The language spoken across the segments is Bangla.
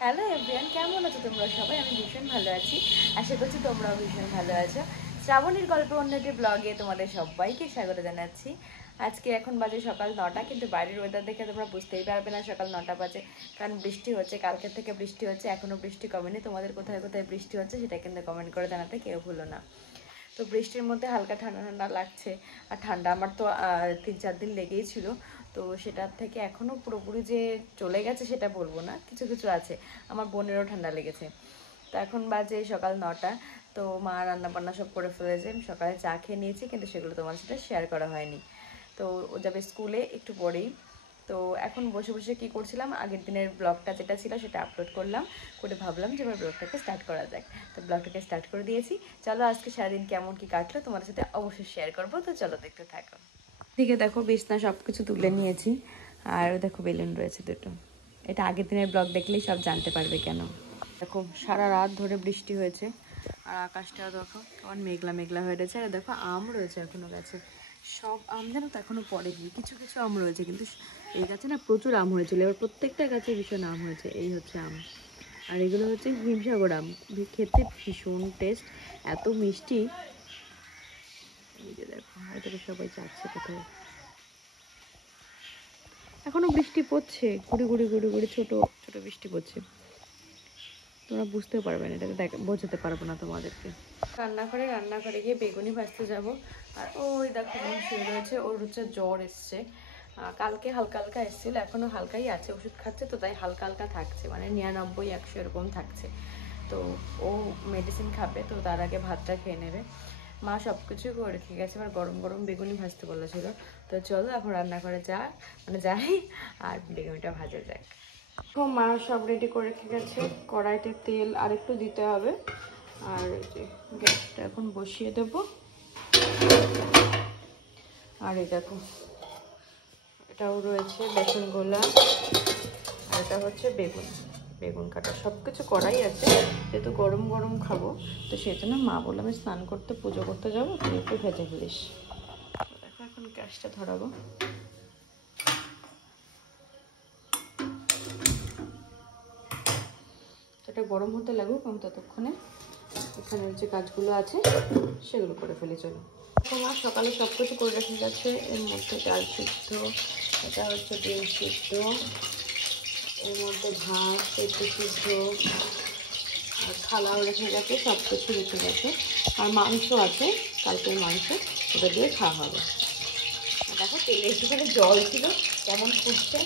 হ্যালো এভরিওয়ান, কেমন আছো তোমরা সবাই? আমি ভীষণ ভালো আছি। আশা করছি তোমরাও ভীষণ ভালো আছো। শ্রাবণীর গল্প অন্য একটি ব্লগে তোমাদের সবাইকে স্বাগত জানাচ্ছি। আজকে এখন বাজে সকাল 9টা, কিন্তু বাইরের ওয়েদার দেখে তোমরা বুঝতেই পারবে না সকাল 9টা বাজে, কারণ বৃষ্টি হচ্ছে। কালকের থেকে বৃষ্টি হচ্ছে, এখনও বৃষ্টি কমেনি। তোমাদের কোথায় কোথায় বৃষ্টি হচ্ছে সেটা কিন্তু কমেন্ট করে জানাতে কেউ ভুলো না। তো বৃষ্টির মধ্যে হালকা ঠান্ডা ঠান্ডা লাগছে। আর ঠান্ডা আমার তো 3-4 দিন লেগেই ছিল। তো সেটার থেকে এখনও পুরোপুরি যে চলে গেছে সেটা বলবো না, কিছু কিছু আছে। আমার বোনেরও ঠান্ডা লেগেছে। তো এখন বাজে সকাল 9টা। তো মা রান্না বান্না সব করে ফেলেছে। আমি সকালে চা খেয়ে নিয়েছি, কিন্তু সেগুলো তোমার সাথে শেয়ার করা হয়নি। তো ও যাবে স্কুলে একটু পরেই। তো এখন বসে বসে কী করছিলাম, আগের দিনের ব্লগটা যেটা ছিল সেটা আপলোড করলাম, করে ভাবলাম যে এবার ব্লগটাকে স্টার্ট করা যাক। তো ব্লগটাকে স্টার্ট করে দিয়েছি। চলো আজকে সারাদিন কেমন কি কাটলো তোমাদের সাথে অবশ্যই শেয়ার করবো। তো চলো দেখতে থাকো। দিকে দেখো বিছনা সব কিছু তুলে নিয়েছি। আর দেখো বেলুন রয়েছে দুটো। এটা আগের দিনের ব্লগ দেখলেই সব জানতে পারবে কেন। দেখো সারা রাত ধরে বৃষ্টি হয়েছে। আর আকাশটাও দেখো কেমন মেঘলা মেঘলা হয়ে রয়েছে। আর দেখো আম রয়েছে এখনো গাছে। সব আম জানো তো এখনো পড়েনি, কিছু কিছু আম রয়েছে, কিন্তু এই গাছে না প্রচুর আম হয়েছিল। এবার প্রত্যেকটা গাছে ভীষণ আম হয়েছে। এই হচ্ছে আম। আর এগুলো হচ্ছে হিমসাগর আম। খেতে ভীষণ টেস্ট, এত মিষ্টি। এই যে দেখো হয়তো সবাই চাচ্ছে কোথায়। এখনো বৃষ্টি পড়ছে, গুড়ি গুড়ি গুড়ি গুড়ি ছোট ছোট বৃষ্টি পড়ছে। তোমরা বুঝতে পারবে না, এটাকে বোঝাতে পারবো না তোমাদেরকে। রান্নাঘরে গিয়ে বেগুনি ভাজতে যাব। আর ওই দেখো বোন শুয়ে রয়েছে, ওর হচ্ছে জ্বর এসছে। কালকে হালকা হালকা এসেছিল, এখনো হালকাই আছে, ওষুধ খাচ্ছে তো তাই হালকা হালকা থাকছে, মানে 99-100 এরকম থাকছে। তো ও মেডিসিন খাবে, তো তার আগে ভাতটা খেয়ে নেবে। মা সব কিছুই করে রেখে গেছে, এবার গরম গরম বেগুনি ভাজতে বলেছিল। তো চলো এখন রান্নাঘরে যাই আর বেগুনিটা ভাজা যাক। তো মা সব রেডি করে রেখে গেছে, কড়াইতে তেল আর একটু দিতে হবে। আর যে গ্যাসটা এখন বসিয়ে দেব। আর এই দেখো এটাও রয়েছে বেসন গোলা। আর এটা হচ্ছে বেগুন, বেগুন কাটা, সব কিছু করাই আছে। যেহেতু গরম গরম খাবো, তো সেই জন্য মা বললাম আমি স্নান করতে পুজো করতে যাবো, তুই একটু ভেজে ফেলিস। দেখো এখন গ্যাসটা ধরাবো। এটা গরম হতে লাগুক, আমি ততক্ষণে এখানের যে কাজগুলো আছে সেগুলো করে ফেলি। চলো আমার সকালে সব কিছু করে রেখে গেছে। এর মধ্যে ডাল সিদ্ধ, এটা হচ্ছে ডিম সিদ্ধ, এর মধ্যে ভাত, পেঁপে সিদ্ধ, আর থালাও রেখে গেছে, সব কিছু রেখে গেছে। আর মাংস আছে, কালকের মাংস, ওটা দিয়ে খাওয়া হবে। দেখো তেলে একটুখানি জল ছিল, কেমন ফুটছে।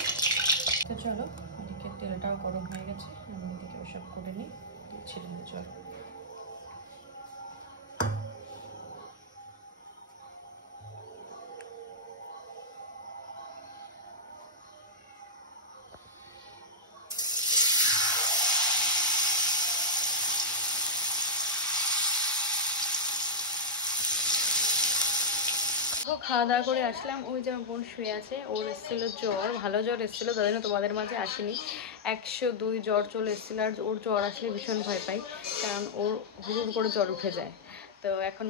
তো চলো এদিকে তেলটাও গরম হয়ে গেছে, আমি এদিকে ওসব করে নিই, ছেড়ে নিই। চলো খাওয়া দাওয়া করে আসলাম। ওই যে আমার বোন শুয়ে আছে, ওর এসেছিলো জ্বর, ভালো জ্বর এসেছিলো, তাদের জন্য তোমাদের মাঝে আসেনি। 102 জ্বর চলে এসেছিলো। আর ওর জ্বর আসলে ভীষণ ভয় পাই, কারণ ওর হুড় করে জ্বর উঠে যায়। তো এখন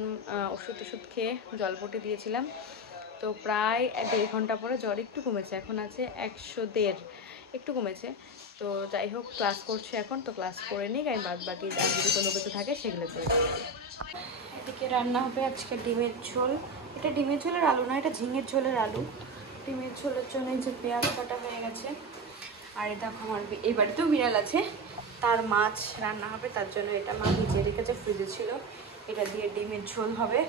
ওষুধ টষুধ খেয়ে জলপট্টি দিয়েছিলাম। তো প্রায় 1.5 ঘন্টা পরে জ্বর একটু কমেছে, এখন আছে 101.5, একটু কমেছে। তো যাই হোক ক্লাস করছে এখন, তো ক্লাস করে নিই, আমি বাদ বাকি আর যদি কোনো কিছু থাকে সেগুলো করে। এদিকে রান্না হবে আজকে ডিমের ঝোল। এটা ডিমের ঝোলের আলু না, এটা ঝিঙের ঝোলের আলু। ডিমের ঝোলের জন্য যে পেঁয়াজ কাটা হয়ে গেছে। আর এটা আমার এই বাড়িতেও বিড়াল আছে, তার মাছ রান্না হবে, তার জন্য এটা মা ভিজিয়ে রেখেছে, ফ্রিজে ছিল। এটা দিয়ে ডিমের ঝোল হবে,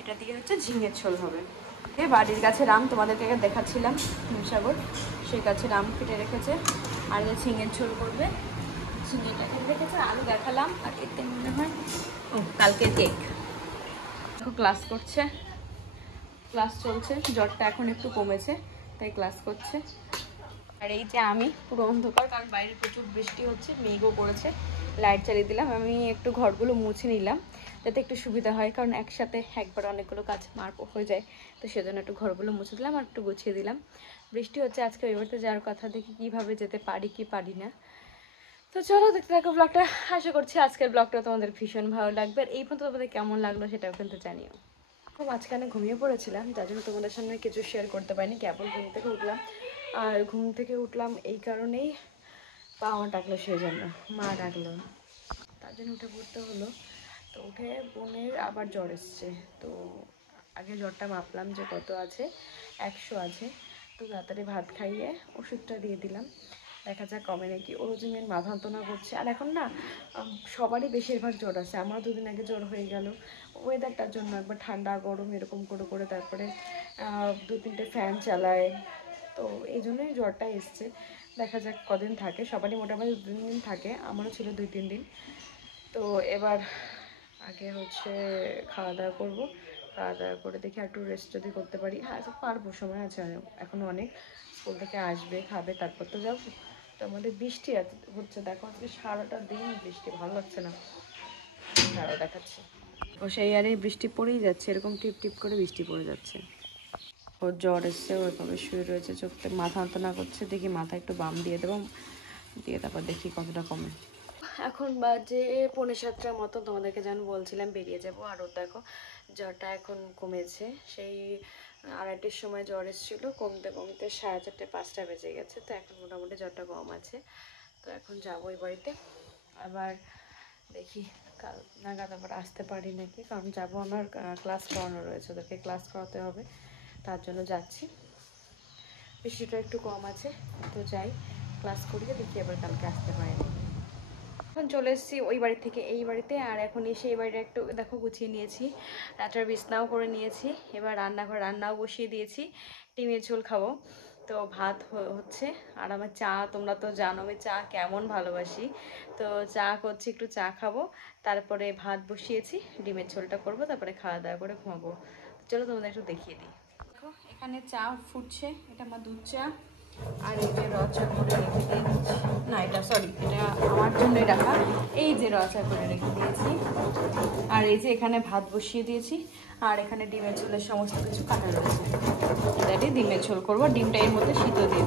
এটা দিয়ে হচ্ছে ঝিঙের ঝোল হবে। এই বাড়ির গাছে রাম তোমাদেরকে দেখাচ্ছিলাম, হিমসাগর, সেই গাছে রাম কেটে রেখেছে। আর ঝিঙের ঝোল করবে, ঝিঙেটা কেটে রেখেছে, আলু দেখালাম। আর এতে মনে হয় ও কালকের কেক। ক্লাস করছে, ক্লাস চলছে, জ্বরটা এখন একটু কমেছে তাই ক্লাস করছে। আর এই যে আমি পুরো অন্ধকার, কারণ বাইরে প্রচুর বৃষ্টি হচ্ছে, মেঘও পড়েছে। লাইট চালিয়ে দিলাম, আমি একটু ঘরগুলো মুছে নিলাম যাতে একটু সুবিধা হয়, কারণ একসাথে একবার অনেকগুলো কাজ মার হয়ে যায়। তো সেজন্য একটু ঘরগুলো মুছে দিলাম আর একটু গুছিয়ে দিলাম। বৃষ্টি হচ্ছে, আজকে ওই বাড়িতে যাওয়ার কথা, দেখি কীভাবে যেতে পারি কি পারি না। তো চলো দেখতে থাকো ব্লগটা। আশা করছি আজকের ব্লগটা তোমাদের ভীষণ ভালো লাগবে। আর এই পর্যন্ত তোমাদের কেমন লাগলো সেটাও কিন্তু জানিও। খুব মাঝখানে ঘুমিয়ে পড়েছিলাম, যার জন্য তোমাদের সামনে কিছু শেয়ার করতে পারিনি, কেবল ঘুম থেকে উঠলাম। আর ঘুম থেকে উঠলাম এই কারণেই, বাবা ডাকলো সেই জন্য, মা ডাকলো, তার জন্য উঠে পড়তে হলো। তো উঠে বোনের আবার জ্বর এসছে। তো আগে জ্বরটা মাপলাম যে কত আছে, 100 আছে। তো তাড়াতাড়ি ভাত খাইয়ে ওষুধটা দিয়ে দিলাম, দেখা যাক কমে নাকি। ওর যে মেন মাথা যন্ত্রণা করছে। আর এখন না সবারই বেশিরভাগ জ্বর আছে, আমার 2 দিন আগে জ্বর হয়ে গেল ওয়েদারটার জন্য, একবার ঠান্ডা গরম এরকম করে করে, তারপরে 2-3টে ফ্যান চালায়, তো এই জন্যই জ্বরটা এসছে। দেখা যাক কদিন থাকে, সবারই মোটামুটি 2-3 দিন থাকে, আমারও ছিল 2-3 দিন। তো এবার আগে হচ্ছে খাওয়া দাওয়া করবো, খাওয়া দাওয়া করে দেখি একটু রেস্ট যদি করতে পারি। হ্যাঁ পারবো, সময় আছে এখনও অনেক। স্কুল থেকে আসবে, খাবে, তারপর তো যাবো। তো আমাদের বৃষ্টি হচ্ছে, দেখো আজকে সারাটা দিন বৃষ্টি, ভালো লাগছে না। তারাও দেখাচ্ছে ও সেই আরে বৃষ্টি পড়েই যাচ্ছে, এরকম টিপ টিপ করে বৃষ্টি পড়ে যাচ্ছে। ওর জ্বর এসছে, ওইভাবে শুয়ে রয়েছে, চোখতে মাথা যন্ত্রণা করছে, দেখি মাথা একটু বাম দিয়ে দেবো, দিয়ে তারপর দেখি কতটা কমে। এখন বাজে 6:45 মতো, তোমাদেরকে যেন বলছিলাম বেরিয়ে যাব। আর ওর দেখো জ্বরটা এখন কমেছে, সেই 2:30-র সময় জ্বর এসেছিলো, কমতে কমতে 4:30-5টা বেজে গেছে। তো এখন মোটামুটি জ্বরটা কম আছে। তো এখন যাবো ওই বাড়িতে, আবার দেখি কাল নাগাদ আবার আসতে পারি নাকি, কারণ যাবো আমার ক্লাস করানো রয়েছে, ওদেরকে ক্লাস করাতে হবে, তার জন্য যাচ্ছি। বৃষ্টিটা একটু কম আছে, তো যাই ক্লাস করিয়ে দেখি আবার কালকে আসতে পারি নাকি। এখন চলে এসেছি ওই বাড়ি থেকে এই বাড়িতে, আর এখন এসে এই বাড়িটা একটু দেখো গুছিয়ে নিয়েছি, রাতের বিছনাও করে নিয়েছি। এবার রান্নাও বসিয়ে দিয়েছি, ডিমের ঝোল খাবো। তো ভাত হচ্ছে, আর আমার চা, তোমরা তো জানো আমি চা কেমন ভালোবাসি। তো চা করছি, একটু চা খাবো, তারপরে ভাত বসিয়েছি, ডিমের ঝোলটা করবো, তারপরে খাওয়া দাওয়া করে ঘুমাবো। চলো তোমাদের একটু দেখিয়ে দিই। দেখো এখানে চা ফুটছে, এটা আমার দুধ চা, আর এই যে রচা করে রেখে দিয়েছি, না এটা সরি, এটা আমার জন্যই রাখা, এই যে রচা করে রেখে দিয়েছি। আর এই যে এখানে ভাত বসিয়ে দিয়েছি, আর এখানে ডিমের ঝোলের সমস্ত কিছু কাটা রয়েছে। এটাই ডিমের ঝোল করবো, ডিমটা এর মধ্যে সিদ্ধ দিয়ে